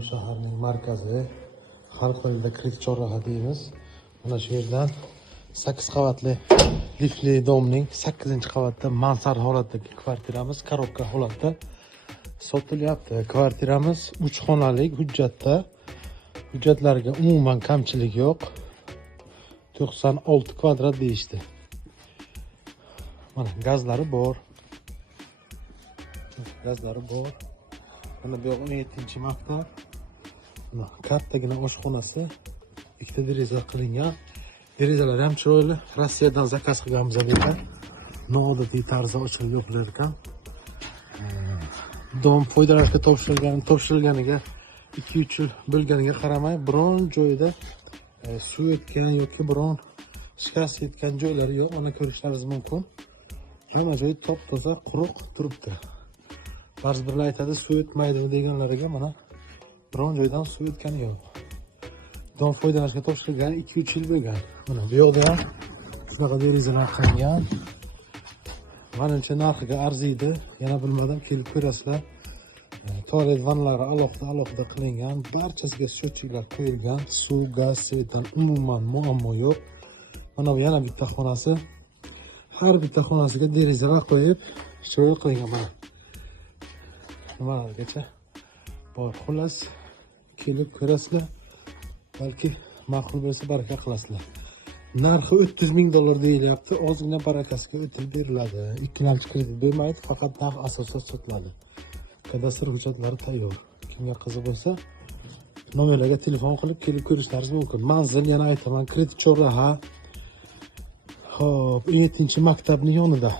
Shaharning markazi Xalqo'lda Kirik chorraha deymiz. Mana shu yerdan 8 qavatli liftli domning 8-qavatda mansard holatdagi kvartiramiz korobka holatda sotilyapti. Kvartiramiz 3 xonalik hujjatda. Hujjatlarga umuman kamchilik yo'q. 96 kvadrat deyishdi. Mana gazlari bor. Mana bu yoq 17-maktab. Mana kattagina oshxonasi, ikkita deraza qilingan. Derazalar ham chiroyli. Rossiyadan zakaz qilganmiz ekan. Noodatiy tarzda ochilib yopilar ekan. Dom foydalanishga topshirilganiga 2-3 yil bo'lganiga qaramay, biron joyida suv o'tgan yoki biron shikast yetgan joylari yo'q. Mana ko'rishlaringiz mumkin. Hamma joy top-toza, quruq turibdi. Ba'zi birlar aytadi, suv o'tmaydi deganlariga mana biron joydan suv o'tgani yo'q. Dom foydalanishga topshirilgan 2-3 yil bo'lgan. Mana bu yoqda ham shunaqa derazalar qilingan. Menimcha narxiga arziydi. Yana bilmadim, kelib ko'rasizlar. Tualet vannalari alohida qilingan. Barchasiga счетчиклар qo'yilgan. Suv, gaz, svetdan umuman muammo yo'q. Mana bu yana bitta xonasi. Har bitta xonasiga derazalar qo'yib, chiroyli qilingan mana. Nimalargacha bor. Xullas, kelib ko'rasizlar. Balki ma'qul bo'lsa baraka qilasizlar. Narxi $30,000 deyilyapti. Ozgina barakasiga o'tib beriladi. Ikkilamchi kredit bermaydi, faqat narx asosida sotiladi. Kadastr hujjatlari tayyor. Kimga qiziq bo'lsa, nomerlarga telefon qilib kelib ko'rishlaringiz mumkin. Manzil yana aytaman, Kirik chorraha. Xo'p, 17-maktabning yonida.